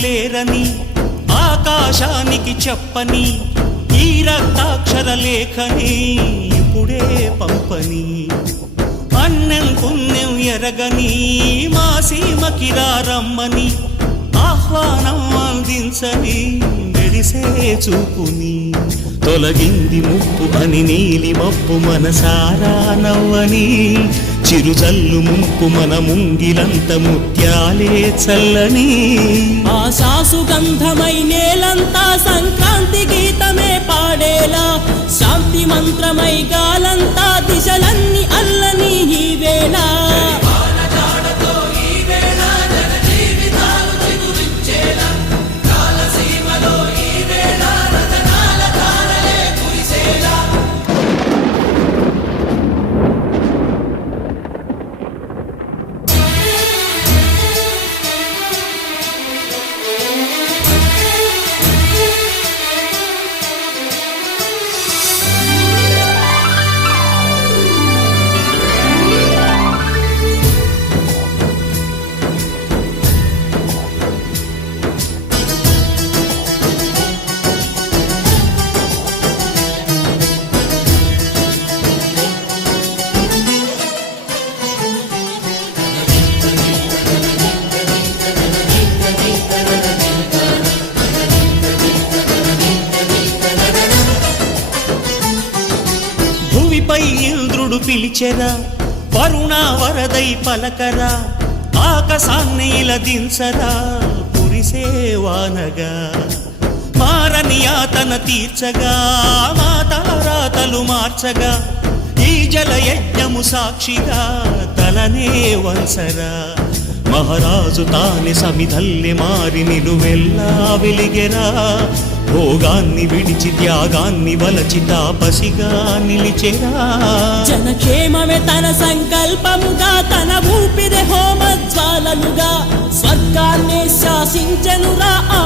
చెయ్యలేరని ఆకాశానికి చెప్పని ఈ రక్తాక్షర లేఖని ఇప్పుడే పంపని అన్నం పుణ్యం ఎరగని మా సీమకి రమ్మని ఆహ్వానం అందించని మెరిసే చూపుని తొలగింది ముప్పు అని నీలి మప్పు మనసారా నవ్వని చిరుజల్లు ముంపు మన ముంగిలంత ముత్యాలే చల్లని ఆశాసు గంధమై నేలంతా సంక్రాంతి గీతమే పాడేలా శాంతి మంత్రమై గాలంతా దిశలన్నీ అల్లని ఈ వేళ ఇంద్రుడు పిలిచెరా వరుణా వరదై పలకరా ఆకాశాన్ని ఇలా దించరా కురిసే వానగా మారని యాతన తీర్చగా మా తారాతలు మార్చగా ఈ జలయజ్ఞము సాక్షిగా తలనే వంచరా మహారాజు తాని సమిధల్లి మారి నిలువెల్లా వెలిగెరా భోగాన్ని విడిచి త్యాగాన్ని వలచి తాపసిగా నిలిచెరా జనక్షేమమే తన సంకల్పముగా తన ఊపిరి హోమజ్వాలలుగా స్వర్గాన్ని శాసించెనురా ఆ